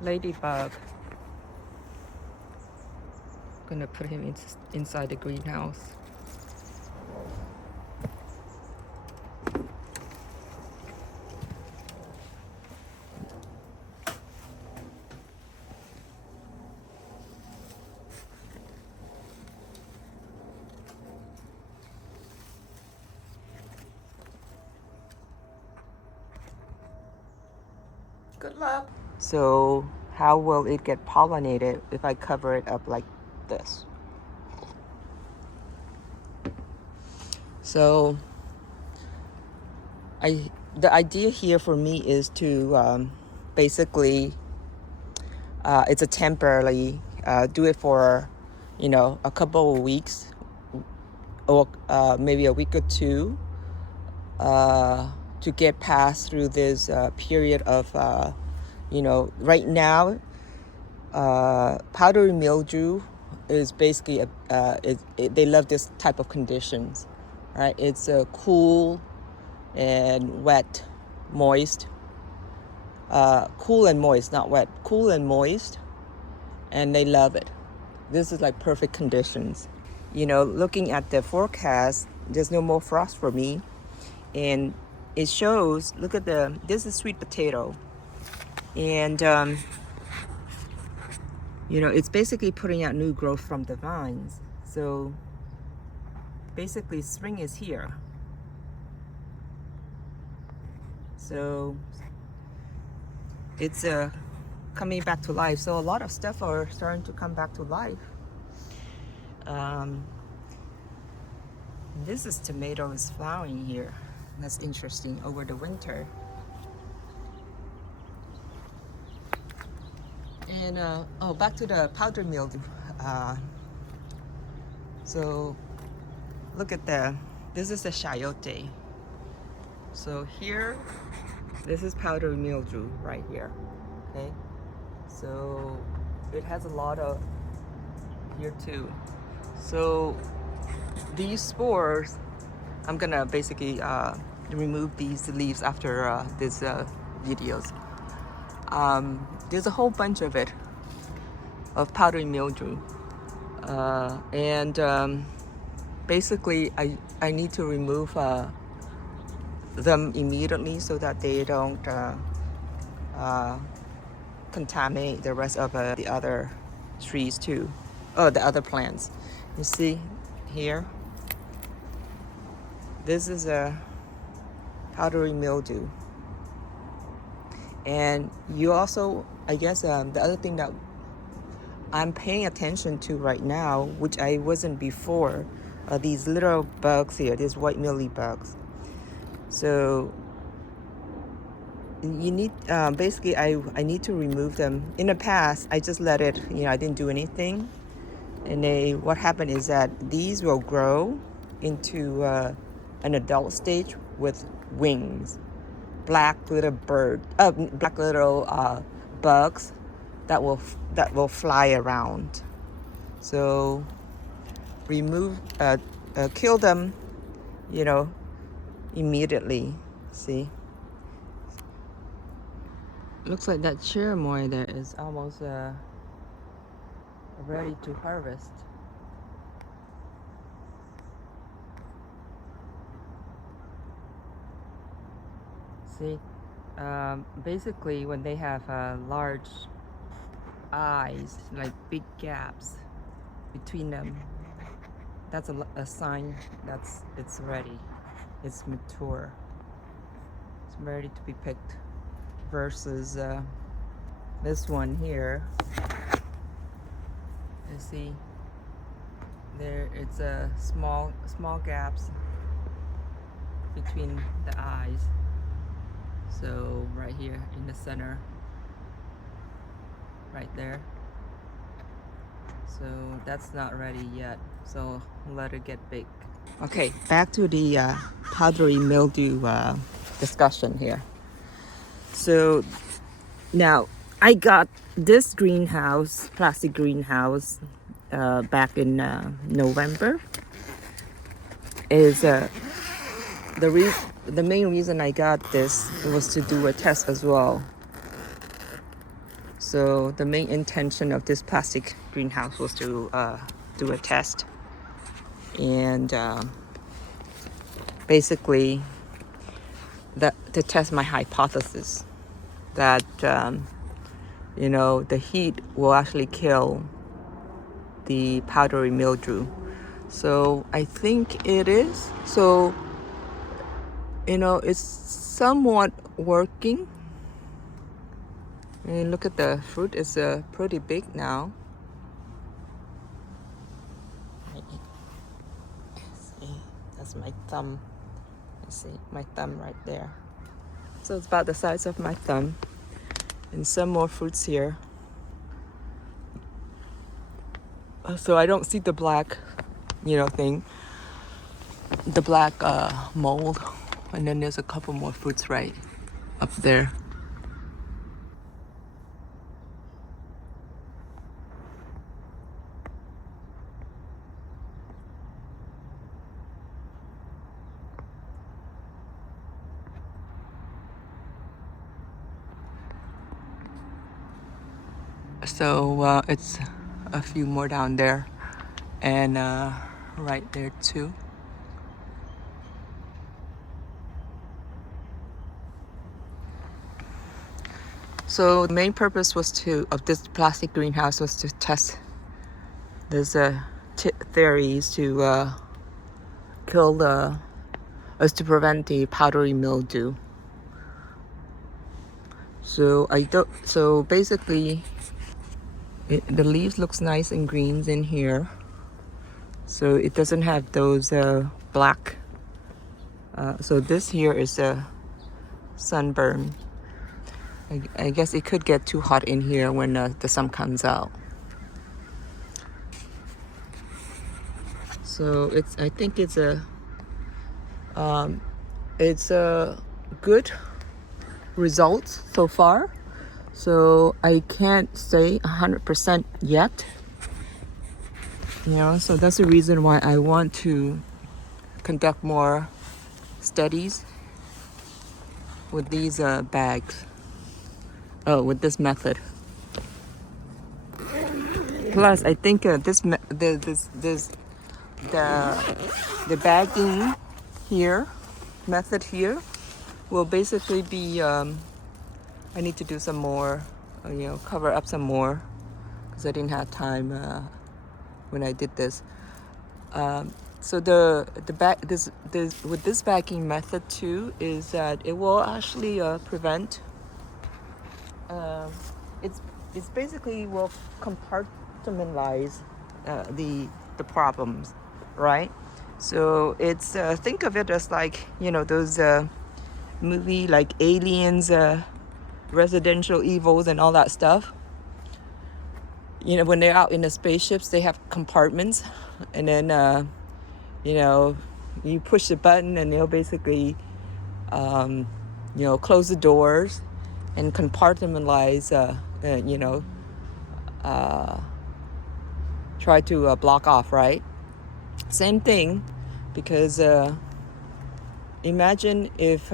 ladybug. Gonna put him inside the greenhouse. Good luck. So how will it get pollinated if I cover it up like this? So the idea here for me is to basically it's a temporarily do it for a couple of weeks or maybe a week or two to get past through this period of right now powdery mildew is basically they love this type of conditions, right? It's cool and wet, moist, cool and moist, not wet, cool and moist, and they love it. This is like perfect conditions. Looking at the forecast, there's no more frost for me, and it shows, look at this is sweet potato, and it's basically putting out new growth from the vines. So basically spring is here. So it's coming back to life. So a lot of stuff are starting to come back to life. This is tomato is flowering here. That's interesting over the winter. And back to the powdery mildew. So look at this is a chayote. So here, this is powdery mildew right here. Okay, so it has a lot of here too. So these spores, I'm gonna basically remove these leaves after this videos. There's a whole bunch of it, of powdery mildew, and basically I need to remove them immediately so that they don't contaminate the rest of the other trees too. Oh, the other plants. You see here, this is a powdery mildew. And you also, I guess the other thing that I'm paying attention to right now, which I wasn't before, are these little bugs here, these white mealy bugs. So you need, basically I need to remove them. In the past, I just let it, I didn't do anything. And what happened is that these will grow into an adult stage with wings. Black little bugs that will fly around. So remove, kill them, immediately. See, looks like that Cherimoya there is almost ready to harvest. See, basically when they have large eyes, like big gaps between them, that's a sign that's it's ready, it's mature, it's ready to be picked. Versus this one here, you see there, it's a small gaps between the eyes. So right here in the center, right there. So that's not ready yet, so let it get big. Okay, back to the powdery mildew discussion here. So now I got this greenhouse, plastic greenhouse, back in November. Is the main reason I got this was to do a test as well. So the main intention of this plastic greenhouse was to do a test, and basically to test my hypothesis that you know, the heat will actually kill the powdery mildew. So I think it is. So, you know, it's somewhat working. And look at the fruit, it's pretty big now. See, that's my thumb. See my thumb right there. So it's about the size of my thumb. And some more fruits here. So I don't see the black, you know, thing. The black mold. And then there's a couple more fruits right up there. So it's a few more down there and right there too. So the main purpose of this plastic greenhouse was to test these theories to to prevent the powdery mildew. So basically, the leaves looks nice and greens in here. So it doesn't have those black. So this here is a sunburn. I guess it could get too hot in here when the sun comes out. So I think it's a good result so far. So I can't say 100% yet. You know, so that's the reason why I want to conduct more studies with these bags. Oh, with this method. Plus, I think the bagging here method here will basically be. I need to do some more, you know, cover up some more because I didn't have time when I did this. So with this bagging method too is that it will actually prevent. It's basically will compartmentalize the problems, right? So it's think of it as like, you know, those movie like Aliens, Residential Evils and all that stuff. You know, when they're out in the spaceships, they have compartments, and then you know, you push the button and they'll basically you know, close the doors and compartmentalize, you know, try to block off, right? Same thing, because imagine if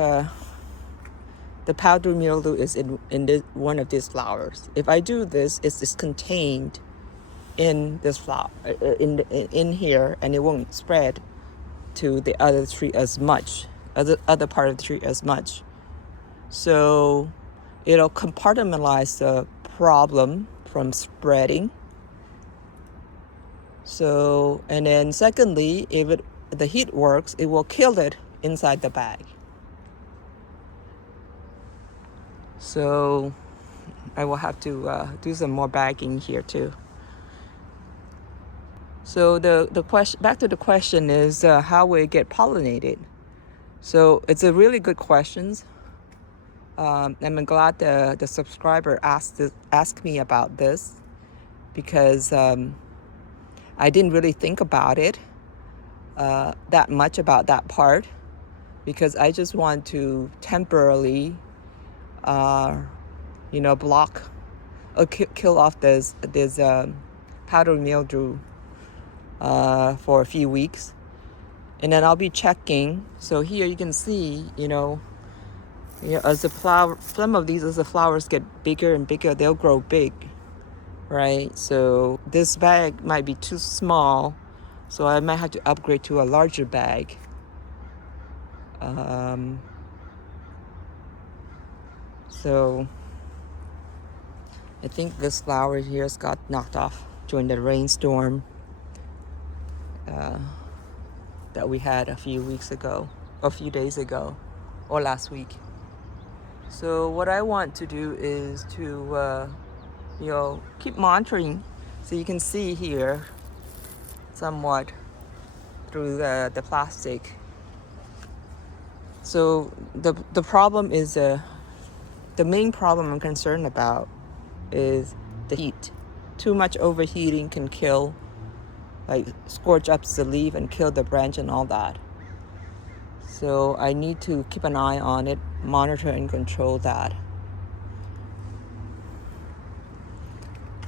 the powdery mildew is in one of these flowers. If I do this, it's contained in this flower, in here, and it won't spread to the other tree as much, other part of the tree as much. So it'll compartmentalize the problem from spreading. So, and then secondly, if the heat works, it will kill it inside the bag. So I will have to do some more bagging here too. So the question, back to the question, is how will it get pollinated? So it's a really good question. I'm glad the subscriber asked me about this, because I didn't really think about it that much about that part, because I just want to temporarily you know, block or kill off this powdery mildew for a few weeks, and then I'll be checking. So here you can see, you know, Yeah, as the flower, some of these, as the flowers get bigger and bigger, they'll grow big, right? So this bag might be too small, so I might have to upgrade to a larger bag. So I think this flower here has got knocked off during the rainstorm that we had a few days ago, or last week. So what I want to do is to, keep monitoring. So you can see here somewhat through the plastic. So the problem is, the main problem I'm concerned about is the heat. Too much overheating can kill, like scorch up the leaf and kill the branch and all that. So I need to keep an eye on it, monitor and control that.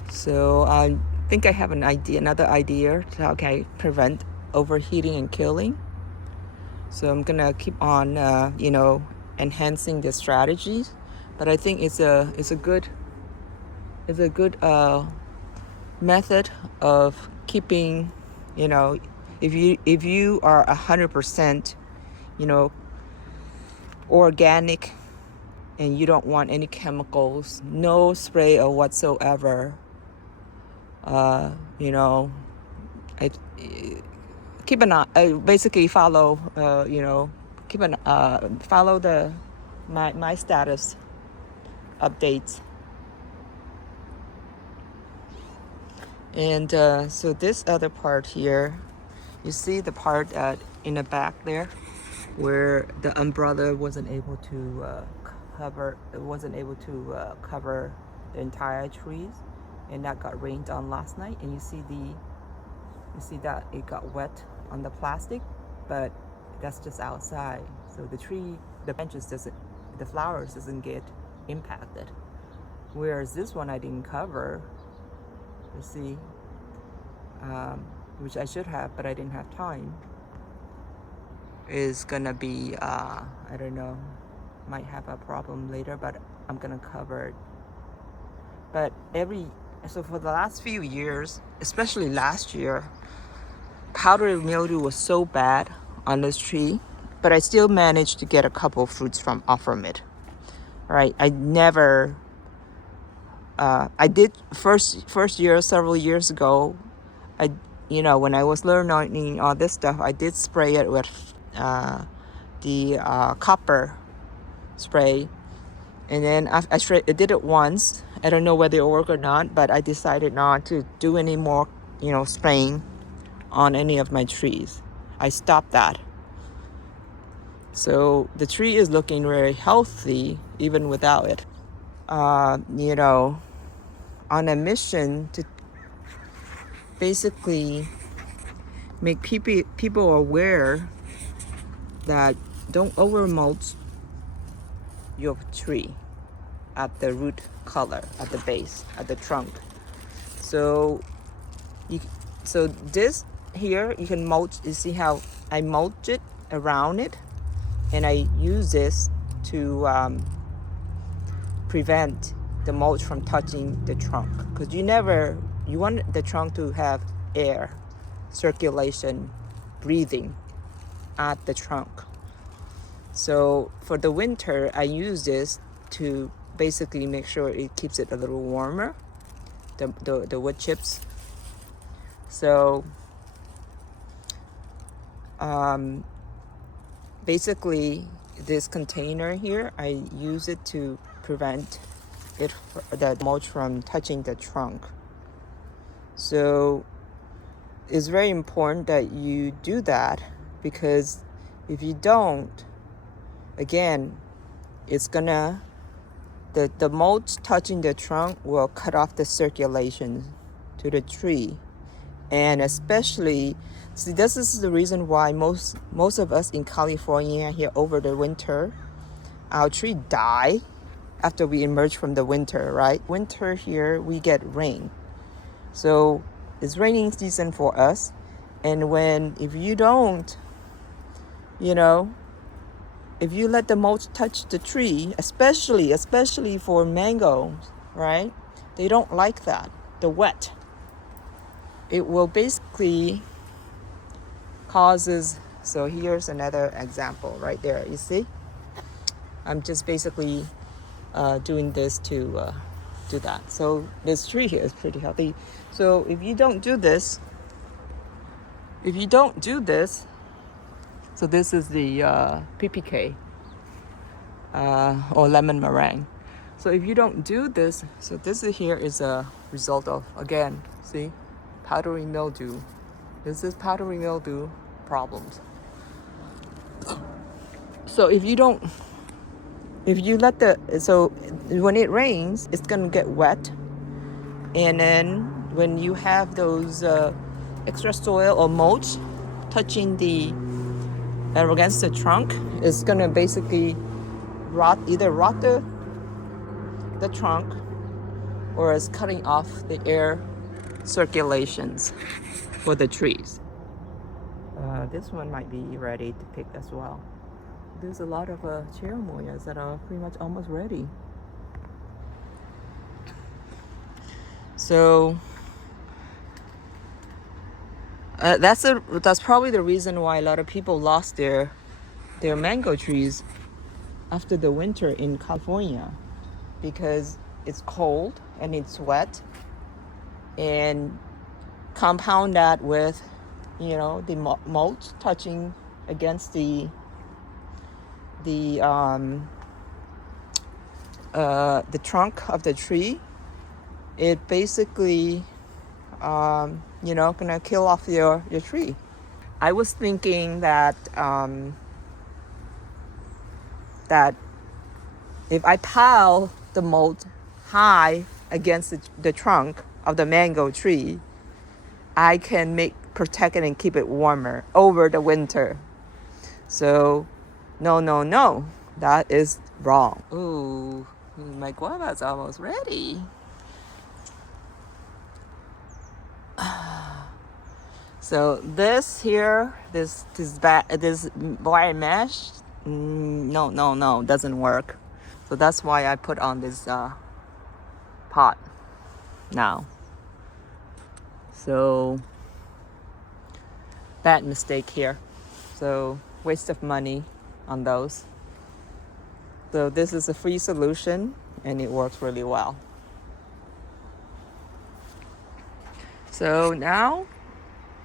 So I think I have another idea to how can I prevent overheating and killing. So I'm gonna keep on, enhancing the strategies. But I think it's a good method of keeping, if you are 100%, organic, and you don't want any chemicals, no spray or whatsoever, I keep an eye, basically follow, follow my status updates. And so this other part here, you see the part in the back there where the umbrella wasn't able to cover the entire trees, and that got rained on last night, and you see that it got wet on the plastic, but that's just outside, so the flowers doesn't get impacted. Whereas this one I didn't cover, you see, which I should have, but I didn't have time, is gonna be, I don't know, might have a problem later, but I'm gonna cover it. But so for the last few years, especially last year, powdery mildew was so bad on this tree, but I still managed to get a couple fruits from it. Right? I never, I did first year, several years ago, when I was learning all this stuff, I did spray it with the copper spray. And then I did it once. I don't know whether it worked or not, but I decided not to do any more, spraying on any of my trees. I stopped that. So the tree is looking very healthy even without it. On a mission to basically make people aware that don't overmulch your tree at the root color, at the base, at the trunk. So this here, you can mulch. You see how I mulch it around it, and I use this to prevent the mulch from touching the trunk, because you want the trunk to have air circulation, breathing at the trunk. So for the winter, I use this to basically make sure it keeps it a little warmer, the wood chips. So basically this container here, I use it to prevent the mulch from touching the trunk. So it's very important that you do that, because if you don't, again, it's gonna, the mulch touching the trunk will cut off the circulation to the tree. And especially, see, this is the reason why most of us in California here over the winter, our tree die after we emerge from the winter, right? Winter here, we get rain. So it's raining season for us. And if you don't, if you let the mulch touch the tree, especially for mangoes, right? They don't like that, the wet. It will basically causes, so here's another example right there, you see? I'm just basically doing this to do that. So this tree here is pretty healthy. So if you don't do this, so this is the PPK or lemon meringue. So if you don't do this, so this here is a result of, again, see, powdery mildew. This is powdery mildew problems. So if you let so when it rains, it's gonna get wet, and then when you have those extra soil or mulch touching against the trunk, it's gonna basically either rot the trunk, or it's cutting off the air circulations for the trees. This one might be ready to pick as well. There's a lot of Cherimoyas that are pretty much almost ready. So that's probably the reason why a lot of people lost their mango trees after the winter in California, because it's cold and it's wet, and compound that with, you know, the mulch touching against the trunk of the tree. It basically you know, gonna kill off your tree. I was thinking that that if I pile the mulch high against the trunk of the mango tree, I can protect it and keep it warmer over the winter. So no, that is wrong. Ooh, my guava's almost ready. So this here, this wire mesh, no, doesn't work. So that's why I put on this pot now. So bad mistake here. So waste of money on those. So this is a free solution and it works really well. So now,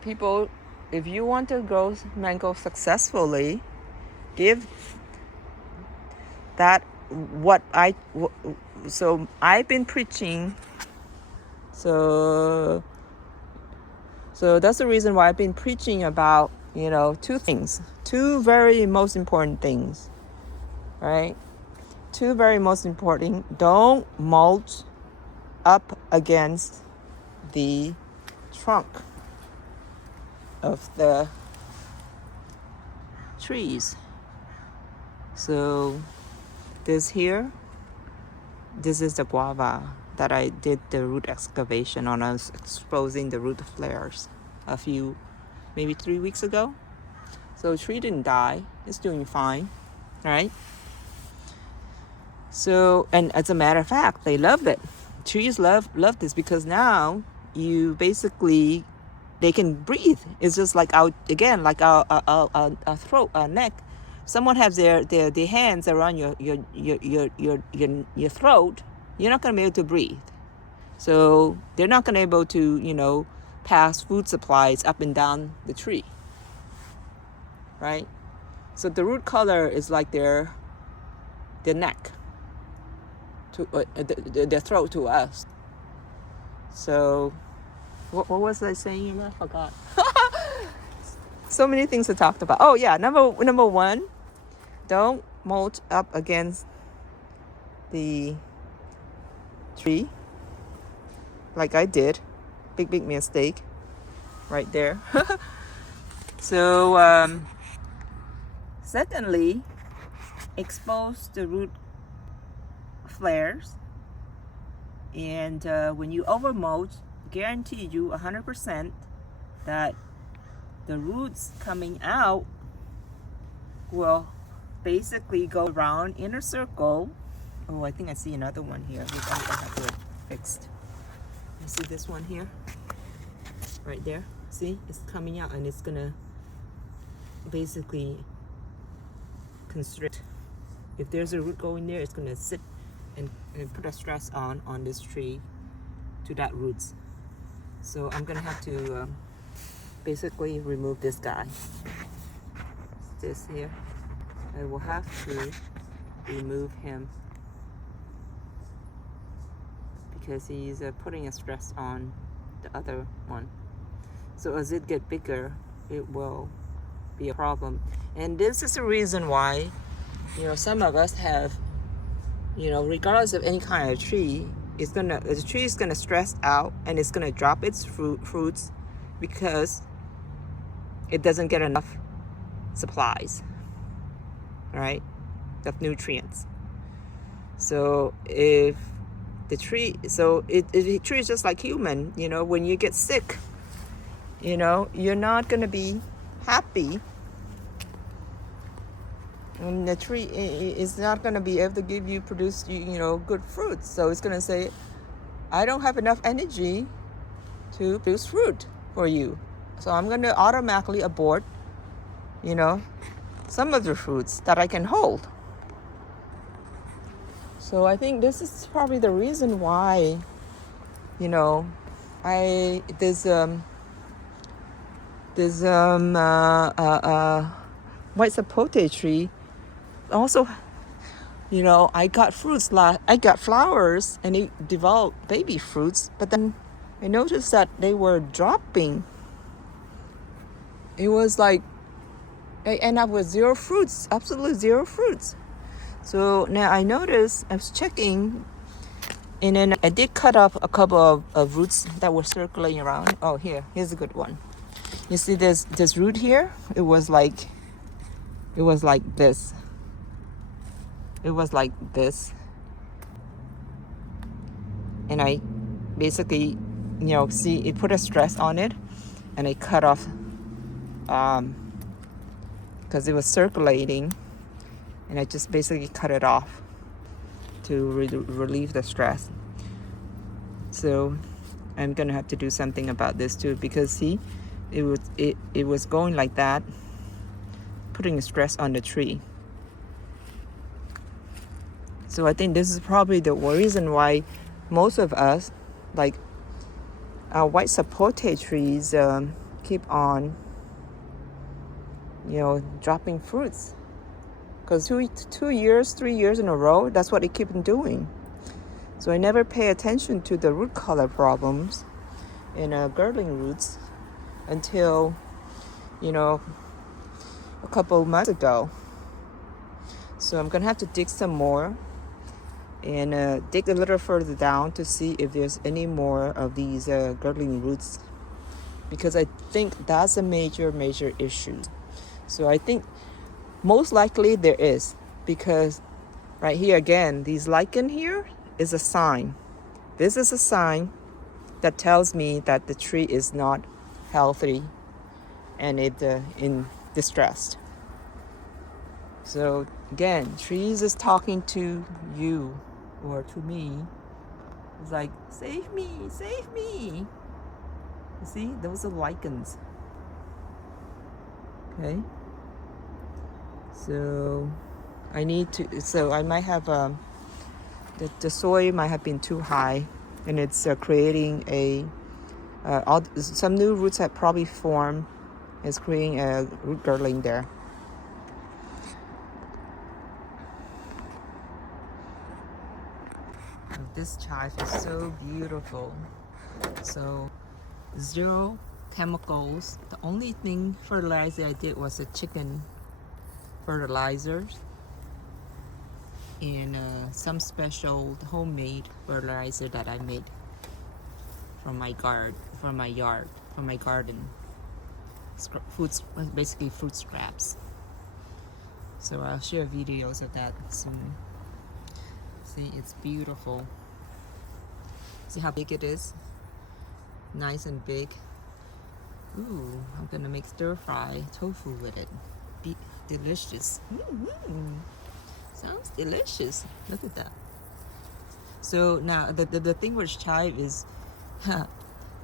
people, if you want to grow mango successfully, give that so I've been preaching. So that's the reason why I've been preaching about, you know, two very most important things, right? Two very most important. Don't mulch up against the trunk of the trees. So this is the guava that I did the root excavation on. I was exposing the root flares maybe 3 weeks ago. So the tree didn't die, it's doing fine, right? So, and as a matter of fact, they loved it. Trees love this, because now you basically, they can breathe. It's just like our throat, our neck. Someone has their hands around your throat, you're not gonna be able to breathe. So they're not gonna be able to, you know, pass food supplies up and down the tree, right? So the root color is like their neck to their throat to us. So what was I saying? I forgot. So many things to talk about. Oh yeah, number one, don't mulch up against the tree like I did. Big mistake right there. So secondly, expose the root flares, and when you over mulch, guarantee you 100% that the roots coming out will basically go around in a circle. Oh, I think I see another one here. I have it fixed. You see this one here? Right there. See? It's coming out and it's gonna basically constrict. If there's a root going there, it's gonna sit and put a stress on this tree to that roots. So I'm gonna have to basically remove this guy. This here. I will have to remove him because he's putting a stress on the other one. So as it gets bigger, it will be a problem. And this is the reason why, you know, some of us have, you know, regardless of any kind of tree, the tree is gonna stress out and it's gonna drop its fruits because it doesn't get enough supplies, right, of nutrients. So if the tree, the tree is just like human, you know, when you get sick, you know, you're not gonna be happy. And the tree is not gonna be able to produce, you know, good fruits. So it's gonna say, I don't have enough energy to produce fruit for you. So I'm gonna automatically abort, you know, some of the fruits that I can hold. So I think this is probably the reason why, you know, this white sapote tree also, you know, I got flowers and it developed baby fruits, but then I noticed that they were dropping. It was like I end up with zero fruits, absolutely zero fruits. So now I noticed, I was checking, and then I did cut off a couple of roots that were circulating around. Oh, here's a good one. You see this root here? It was like this. It was like this. And I basically, you know, see it put a stress on it, and I cut off because it was circulating, and I just basically cut it off to relieve the stress. So I'm gonna have to do something about this too, because see, it was going like that, putting stress on the tree. So I think this is probably the reason why most of us, like our white sapote trees, keep on, you know, dropping fruits. Because 2 years, 3 years in a row, that's what it keeps doing. So I never pay attention to the root color problems in girdling roots until, you know, a couple of months ago. So I'm gonna have to dig some more and dig a little further down to see if there's any more of these girdling roots, because I think that's a major issue. So I think most likely there is, because right here again, these lichen here is a sign. This is a sign that tells me that the tree is not healthy and it in distress. So again, trees is talking to you or to me. It's like, save me, save me. You see, those are lichens. Okay. So I need to, so I might have, the soil might have been too high, and it's creating some new roots have probably formed. It's creating a root girdling there. This chive is so beautiful. So 0 chemicals. The only thing fertilizer I did was a chicken fertilizers and some special homemade fertilizer that I made from my garden. Basically fruit scraps. So I'll share videos of that soon. See, it's beautiful. See how big it is? Nice and big. Ooh, I'm gonna make stir-fry tofu with it. delicious. Sounds delicious. Look at that. So now the thing with chive is,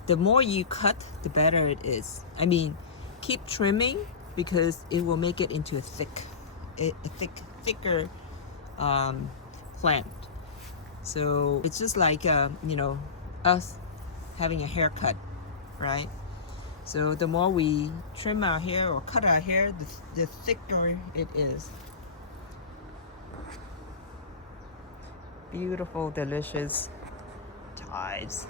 the more you cut, the better it is. I mean, keep trimming because it will make it into a thicker plant. So it's just like you know, us having a haircut, right? So the more we trim our hair or cut our hair, the thicker it is. Beautiful, delicious chives.